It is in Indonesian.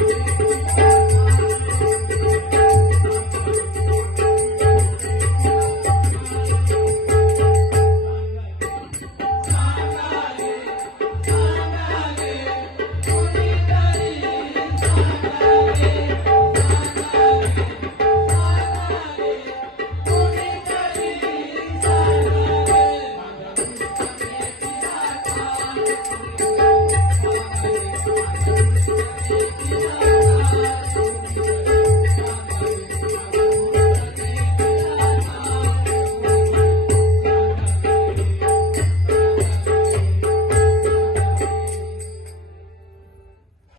Thank Thank you.